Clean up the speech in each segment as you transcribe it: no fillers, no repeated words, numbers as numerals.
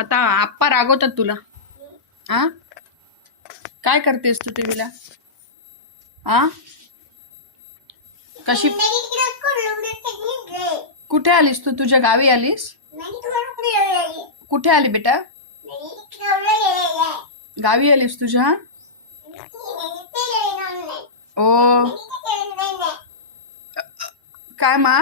आता आप्पा रागवतात तुला. हा, काय करतेस तू टीव्हीला? हा, कशी कुठे आलीस तू? तुझ्या गावी आलीस? कुठे आली बेटा? गावी आलीस तुझ्या? ओ काय मा?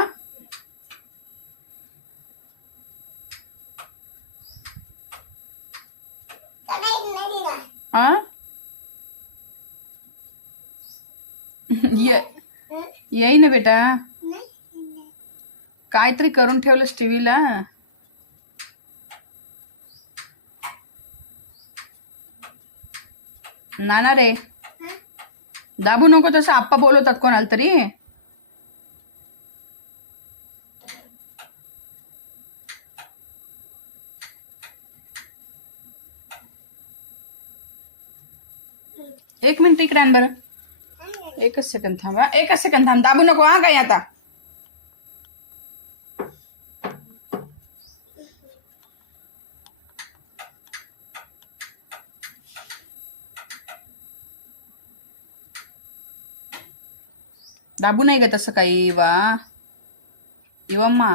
हा येई ना बेटा. काहीतरी करून ठेवलंस टीव्हीला. नाना रे, दाबू नको तसं. आप्पा बोलवतात कोणाला तरी. एक मिनिट इकडे आण बरं. एकच सेकंद थांबा, एकच सेकंद थांब. दाबू नको हा काही आता. दाबू नाही ग तसं काही. वा इवम्मा.